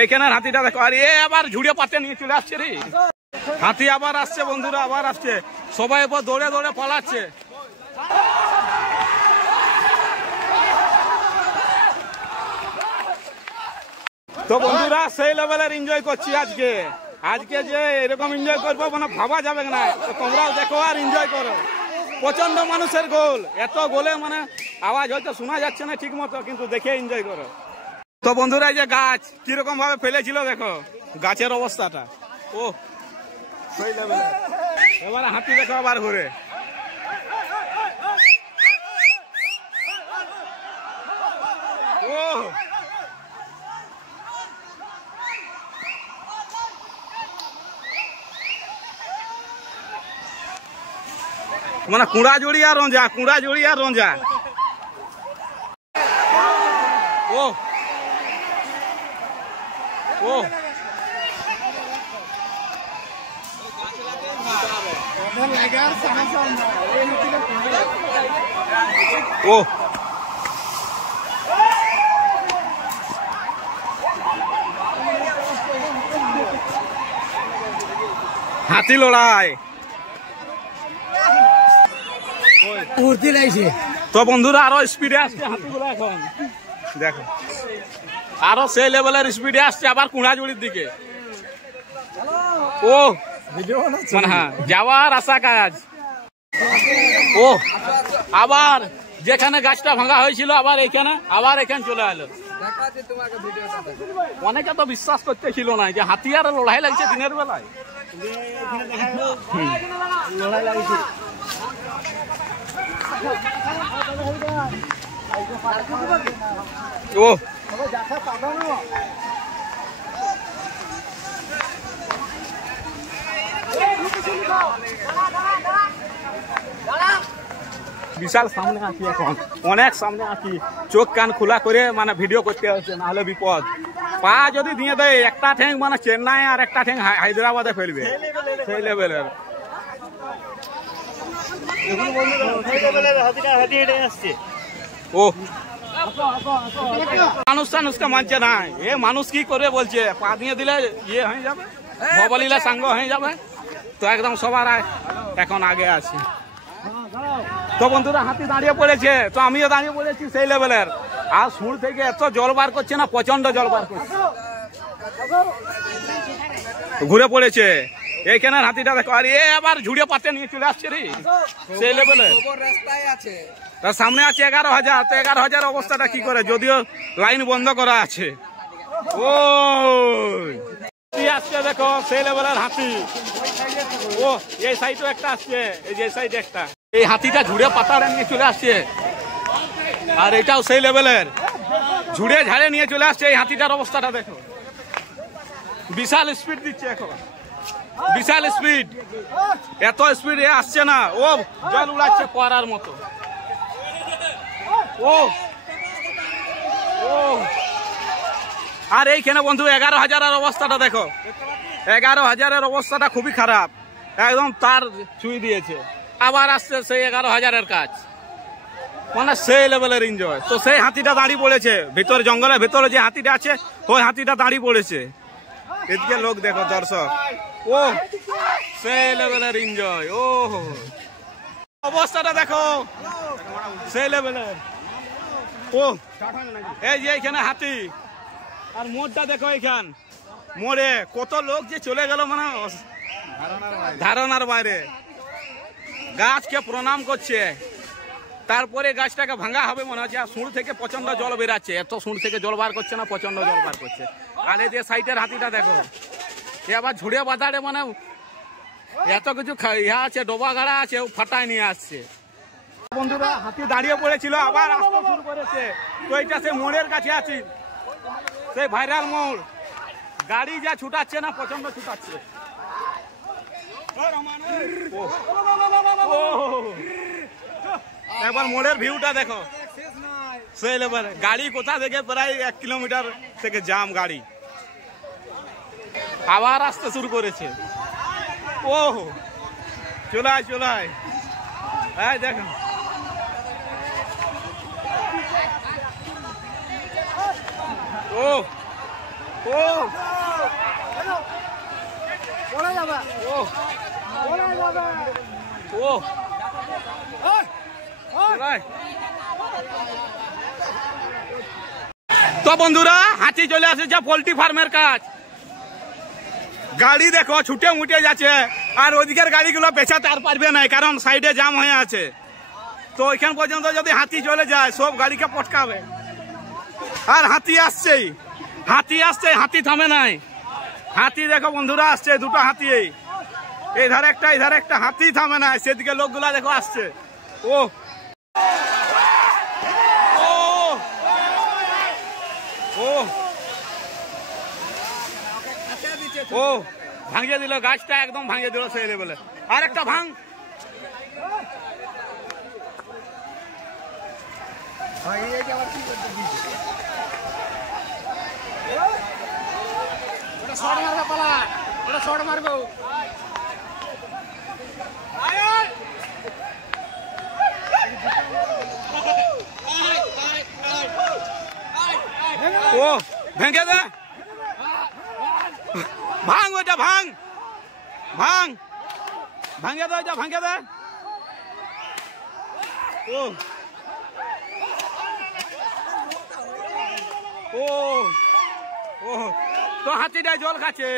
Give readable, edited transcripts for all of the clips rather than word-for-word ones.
এইখানের হাতিটা দেখো, আর এ আবার ঝুড়ে পাতে নিয়ে চলে আসছে রে। হাতি আবার আসছে বন্ধুরা, আবার আসছে, সবাই এবার দৌড়ে দৌড়ে পালাচ্ছে। তো বন্ধুরা সেই লেভেলের এনজয় করছি আজকে। আজকে যে এরকম এনজয় করবো মানে ভাবা যাবে না। তোমরাও দেখো আর এনজয় করো। প্রচন্ড মানুষের গোল, এত গোলে মানে আওয়াজ হয়তো শোনা যাচ্ছে না ঠিক মতো, কিন্তু দেখে এনজয় করো। তো বন্ধুরা এই যে গাছ কিরকম ভাবে ফেলেছিল দেখো, গাছের অবস্থাটা ও সেই লেভেলের। এবার হাতি দেখো আবার ঘুরে। ও মানে কুড়া জড়িয়া রঞ্জা, কুড়া জড়িয়া রঞ্জা। ও ও ও হাতি লড়াই উড়তে লাগছে। তো বন্ধুরা আরো স্পিডে আসছে হাতিগুলো, এখন দেখো আরো সেই লেভেলের স্পিডে আসছে আবার কুড়াজুড়ির দিকে। ও মানে হ্যাঁ যাওয়ার আশা কাজ। ও আবার যেখানে গাছটা ভাঙা হয়েছিল আবার এখানে চলে এলো। অনেকে তো বিশ্বাস করতেছিল না যে হাতি আর লড়াই লাগছে দিনের বেলায়। লড়াই লাগছে ও বিশাল সামনে আছি এখন, অনেক সামনে আছি। চোখ কান খোলা করে মানে ভিডিও করতে হচ্ছে, নাহলে বিপদ। পা যদি দিয়ে দেয় একটা ঠ্যাং মানে চেন্নাই আর একটা ঠ্যাং হায়দ্রাবাদে ফেলবে, সেই লেভেলের। ও মানুষটা মানছে না, এ মানুষ কি করে বলছে পা দিয়ে দিলে ইয়ে হয়ে যাবে, ভবলীলা সাঙ্গ হয়ে যাবে। তো একদম সবার এখন আগে আছি। তো বন্ধুরা হাতি দাঁড়িয়ে পড়েছে, তো আমিও দাঁড়িয়ে পড়েছি সেই লেভেলের। আর সুর থেকে এত জল বার করছে না, প্রচন্ড জল বার করছে, ঘুরে পড়েছে। এইখানের হাতিটা দেখো, আর এ আবার ঝুড়ে পাতে নিয়ে চলে আসছে রে সেই লেভেলের। তার সামনে আছে 11,000। তো 11,000 অবস্থাটা কি করে, যদিও লাইন বন্ধ করা আছে। ও আসছে দেখো সেই লেভেলের হাতি। ও এই সাইডও একটা আসছে, এই যে সাইডে একটা। এই হাতিটা ঝুড়ে পাতাড়ে নিয়ে চলে আসছে, আর এটাও সেই লেভেলের ঝুড়ে ঝাড়ে নিয়ে চলে আসছে। এই হাতিটার অবস্থাটা দেখো, বিশাল স্পিড দিচ্ছে এখন, বিশাল স্পিড। এত স্পিড এ আসছে না, ও জল উড়াচ্ছে পড়ার মতো। ও ও আর এইখানে বন্ধু 11,000-এর অবস্থাটা দেখো, 11,000-এর অবস্থাটা খুবই খারাপ, একদম তার ছুঁই দিয়েছে। আবার আসছে সেই 11,000-এর কাজ, মানে সেই লেভেলের এনজয়। তো সেই হাতিটা দাঁড়িয়ে পড়েছে ভিতরে, জঙ্গলের ভিতরে যে হাতিটা আছে ওই হাতিটা দাঁড়িয়ে পড়েছে। এদিকে লোক দেখো, দর্শক। ও সেই লেভেলের এনজয়। ও অবস্থাটা দেখো সেই লেভেলের। ও এই যে এখানে হাতি, আর মোড়টা দেখো, এখান মোড়ে কত লোক যে চলে গেল মানে ধারণার বাইরে। গাছকে প্রণাম করছে, তারপরে গাছটাকে ভাঙা হবে মনে হচ্ছে। আর সুর থেকে প্রচন্ড জল বেরাচ্ছে, এত সুর থেকে জল বার করছে না, প্রচন্ড জল বার করছে। আর এই যে সাইডের হাতিটা দেখো, এ আবার ঝুড়ে বাতাড়ে মানে এত কিছু ইহা আছে, ডোবা গাড়া আছে, ফাটায় নিয়ে আসছে। বন্ধুরা হাতি দাঁড়িয়ে পড়েছিল, আবার আসতে শুরু করেছে। তো এটা সেই মোড়ের কাছে আছি, সেই ভাইরাল মোড়। গাড়ি যা ছুটাচ্ছে না, প্রচন্ড ছুটাচ্ছে। একবার মোড়ের ভিউটা দেখো সেই লেভেলে। গাড়ি কোথা থেকে প্রায় 1 কিলোমিটার থেকে জাম গাড়ি, আবার আসতে শুরু করেছে। ও চলায় চলায়, হ্যাঁ দেখো। ও ও ও তো বন্ধুরা হাতি চলে আসছে পোল্ট্রি ফার্মের কাজ। গাড়ি দেখো ছুটে মুটে যাচ্ছে, আর ওদিকের গাড়িগুলো পেছাতে আর পারবে না, কারণ সাইডে জাম হয়ে আছে। তো এখান পর্যন্ত যদি হাতি চলে যায় সব গাড়িকে পটকাবে। আর হাতি আসছেই, হাতি আসছে, হাতি থামে নাই। হাতি দেখো বন্ধুরা আসছে, দুটো হাতি, এই ধারে একটা এই ধারে একটা, হাতি থামে নাই। সেদিকে লোকগুলা দেখো আসছে। ও ও ও ভাঙিয়ে দিল গাছটা, একদম ভাঙিয়ে দিল সেই লেভেলে। আর একটা ভাঙ, ও ভেঙে দে, ভাঙ ওইটা, ভাঙ ভাঙ, ভাঙে দে ওইটা, ভাঙে দে। ও ও ও তো হাতিটা জল খাচ্ছে,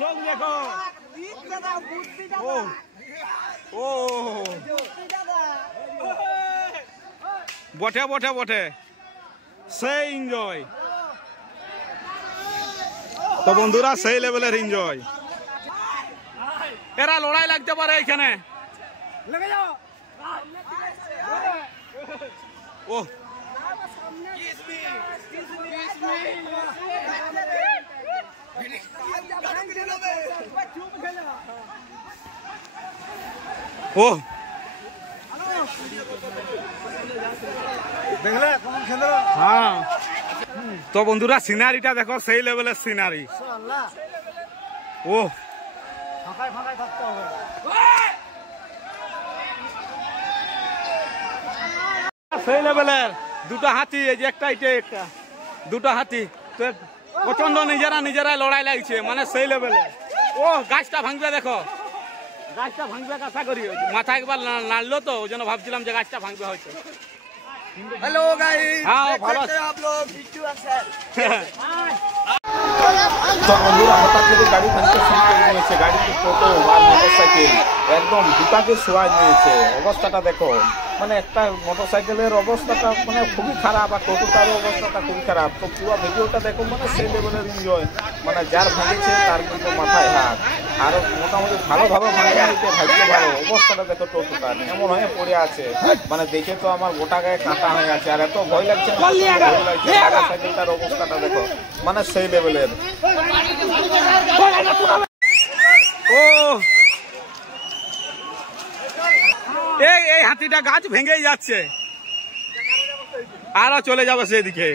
লোক দেখো। ও ও বটে বটে বটে, সেই এনজয়। তো বন্ধুরা সেই লেভেলের এনজয়। এরা লড়াই লাগতে পারে এখানে। ও ও দেখলে হ্যাঁ। তো বন্ধুরা সিনারিটা দেখো, সেই লেভেলের সিনারি। ও সেই লেভেলের দুটো হাতি, এই যে একটা এটা একটা, দুটো হাতি প্রচন্ড নিজেরাই লড়াই লাগছে, মানে সেই লেভেলের। ও গাছটা ভাঙবে দেখো, গাছটা ভাঙবে আশা করি। মাথা একবার নাড়লো তো, ওই জন্য ভাবছিলাম যে গাছটা ভাঙবে হয়তো। हेलो गाइस, हाँ कैसे हैं आप लोग? बिट्टू सर। তো বন্ধুরা হঠাৎ করে গাড়ি ভাঙতে শুরু করে নিয়েছে, গাড়ি টোটো আর মোটরসাইকেল একদম দুটাকে শোয়া নিয়েছে। অবস্থাটা দেখো, মানে একটা মোটরসাইকেলের অবস্থাটা মানে খুবই খারাপ, আর টোটোটারও অবস্থাটা খুবই খারাপ। তো পুরো ভিডিওটা দেখো, মানে সেই লেভেলের এনজয়। মানে যার ভাঙেছে তার কিন্তু মাথায় হাত, আরো মোটামুটি ভালোভাবে ভাঙে নিতে ভাগ্য ভালো। অবস্থাটা দেখো টোটোটার এমন হয়ে পড়ে আছে, মানে দেখে তো আমার গোটা গায়ে কাঁটা হয়ে আছে। আর এত ভয় লাগছে, মোটরসাইকেলটার অবস্থাটা দেখো, মানে সেই লেভেলের। ও এই হাতিটা গাছ ভেঙেই যাচ্ছে, আরো চলে যাবে সেদিকে।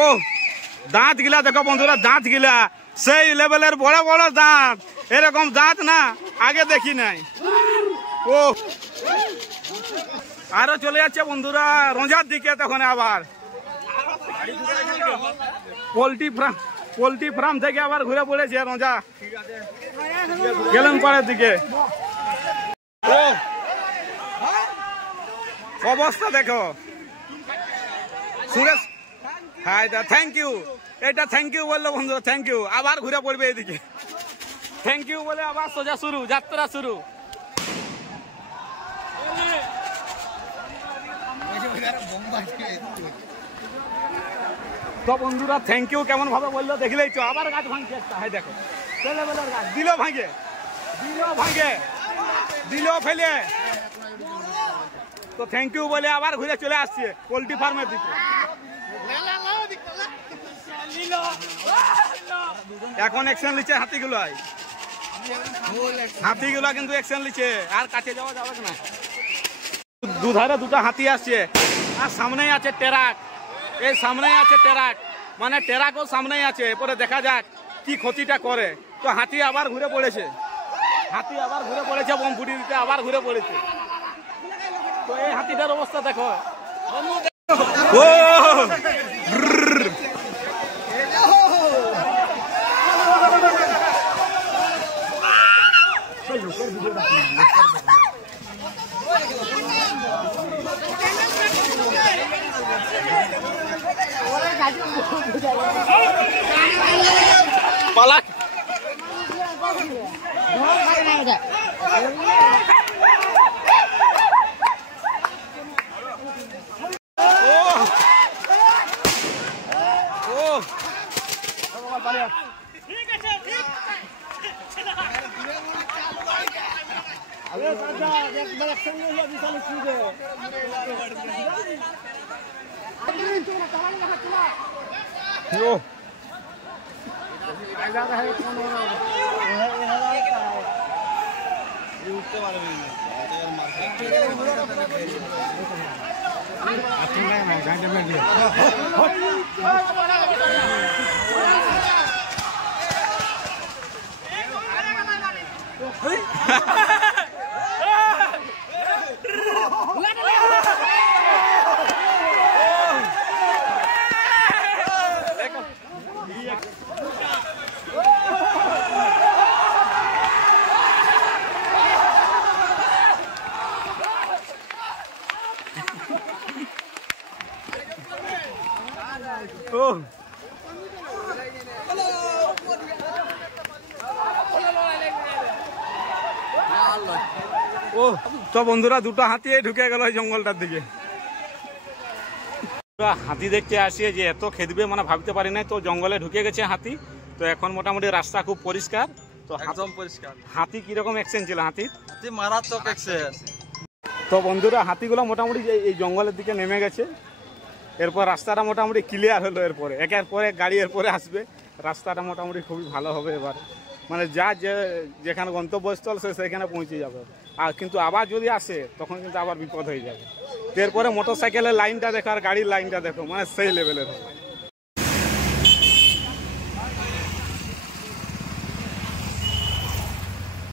ও দাঁত গিলা দেখো বন্ধুরা, দাঁত গিলা সেই লেভেলের বড় বড় দাঁত, এরকম দাঁত না আগে দেখি নাই। ও আরো চলে যাচ্ছে বন্ধুরা রোজার দিকে। তখন আবার পোল্ট্রি ফার্ম থেকে আবার ঘুরে পড়েছে রোজা, গেলেন পাড়ের দিকে। ও অবস্থা দেখো, সুরেশ হ্যাঁ থ্যাংক ইউ, এটা থ্যাংক ইউ বললো বন্ধুরা, থ্যাংক ইউ। আবার ঘুরে পড়বে এদিকে, থ্যাংক ইউ বলে আবার সোজা শুরু, যাত্রা শুরু। তো বন্ধুরা থ্যাংক ইউ কেমন ভাবে বললো দেখলেই তো। আবার গাছ ভাঙছে একটা, হাই দেখো ছেলেবেলার গাছ, দিল ভাঙে, দিল ফেলে। তো থ্যাংক ইউ বলে আবার ঘুরে চলে আসছে পোল্ট্রি ফার্মের দিকে। এখন অ্যাকশন নিচ্ছে হাতিগুলো, হাতিগুলো কিন্তু অ্যাকশন নিচ্ছে, আর কাছে যাওয়া যাবে না। দুধারে দুটো হাতি আসছে, আর সামনেই আছে ট্রাক, এই সামনেই আছে ট্রাক, মানে ট্রাকও সামনেই আছে। এরপরে দেখা যাক কি ক্ষতিটা করে। তো হাতি আবার ঘুরে পড়েছে, হাতি আবার ঘুরে পড়েছে, বোম ফুটি দিতে আবার ঘুরে পড়েছে। তো এই হাতিটার অবস্থা দেখো। ও পালা ও তো বন্ধুরা দুটো হাতি ঢুকে গেল এই জঙ্গলটার দিকে। হাতি দেখতে আসিয়ে যে এত খেদবে মানে ভাবতে পারি না। তো জঙ্গলে ঢুকে গেছে হাতি। তো এখন মোটামুটি রাস্তা খুব পরিষ্কার। তো একদম পরিষ্কার। হাতি কিরকম অ্যাকশন ছিল হাতির? হাতি মারাত্মক অ্যাকশন। তো বন্ধুরা হাতিগুলো মোটামুটি এই জঙ্গলের দিকে নেমে গেছে। এরপর রাস্তাটা মোটামুটি ক্লিয়ার হলো। এরপরে একের পরে গাড়ি এরপরে আসবে। রাস্তাটা মোটামুটি খুবই ভালো হবে এবার। মানে যা যেখানে গন্তব্যস্থল সেখানে পৌঁছে যাবে। আর কিন্তু আবার যদি আসে তখন কিন্তু আবার বিপদ হয়ে যাবে। এরপরে মোটরসাইকেলের লাইনটা দেখো আর গাড়ির লাইনটা দেখো, মানে সেই লেভেলের হবে।